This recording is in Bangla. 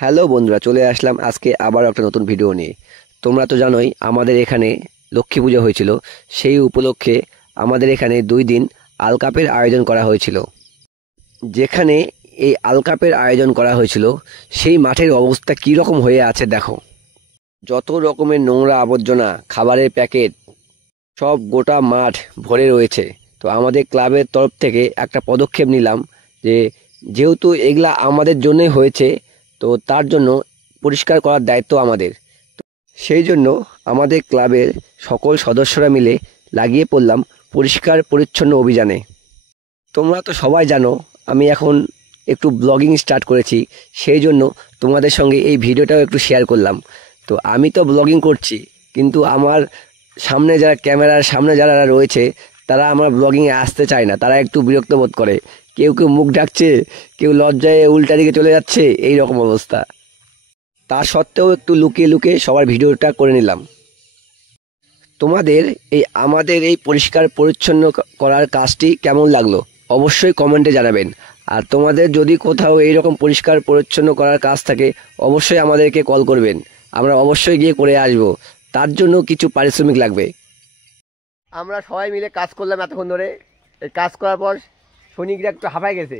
হ্যালো বন্ধুরা, চলে আসলাম আজকে আবার একটা নতুন ভিডিও নিয়ে। তোমরা তো জানোই আমাদের এখানে লক্ষ্মী পুজো হয়েছিল। সেই উপলক্ষে আমাদের এখানে 2 দিন আলকাপের আয়োজন করা হয়েছিল। যেখানে এই আলকাপের আয়োজন করা হয়েছিল সেই মাঠের অবস্থা কী রকম হয়ে আছে দেখো। যত রকমের নোংরা আবর্জনা, খাবারের প্যাকেট, সব গোটা মাঠ ভরে রয়েছে। তো আমাদের ক্লাবের তরফ থেকে একটা পদক্ষেপ নিলাম যে যেহেতু এগুলা আমাদের জন্যই হয়েছে, তো তার জন্য পরিষ্কার করার দায়িত্ব আমাদের। সেই জন্য আমাদের ক্লাবের সকল সদস্যরা মিলে লাগিয়ে পড়লাম পরিষ্কার পরিচ্ছন্ন অভিযানে। তোমরা তো সবাই জানো আমি এখন একটু ব্লগিং স্টার্ট করেছি, সেই জন্য তোমাদের সঙ্গে এই ভিডিওটাও একটু শেয়ার করলাম। তো আমি তো ব্লগিং করছি, কিন্তু আমার সামনে যারা ক্যামেরার সামনে যারা রয়েছে তারা আমার ব্লগিংয়ে আসতে চায় না, তারা একটু বিরক্ত বোধ করে। কেউ কেউ মুখ ঢাকছে, কেউ লজ্জায় উল্টা দিকে চলে যাচ্ছে, এই রকম অবস্থা। তা সত্ত্বেও একটু লুকিয়ে লুকিয়ে সবার ভিডিওটা করে নিলাম। তোমাদের আমাদের এই পরিষ্কার পরিচ্ছন্ন করার কাজটি কেমন লাগলো অবশ্যই কমেন্টে জানাবেন। আর তোমাদের যদি কোথাও এই রকম পরিষ্কার পরিচ্ছন্ন করার কাজ থাকে অবশ্যই আমাদেরকে কল করবেন, আমরা অবশ্যই গিয়ে করে আসব। তার জন্য কিছু পারিশ্রমিক লাগবে। আমরা সবাই মিলে কাজ করলাম এতক্ষণ ধরে। এই কাজ করার পর সৈনিকরা একটু হাঁপায় গেছে।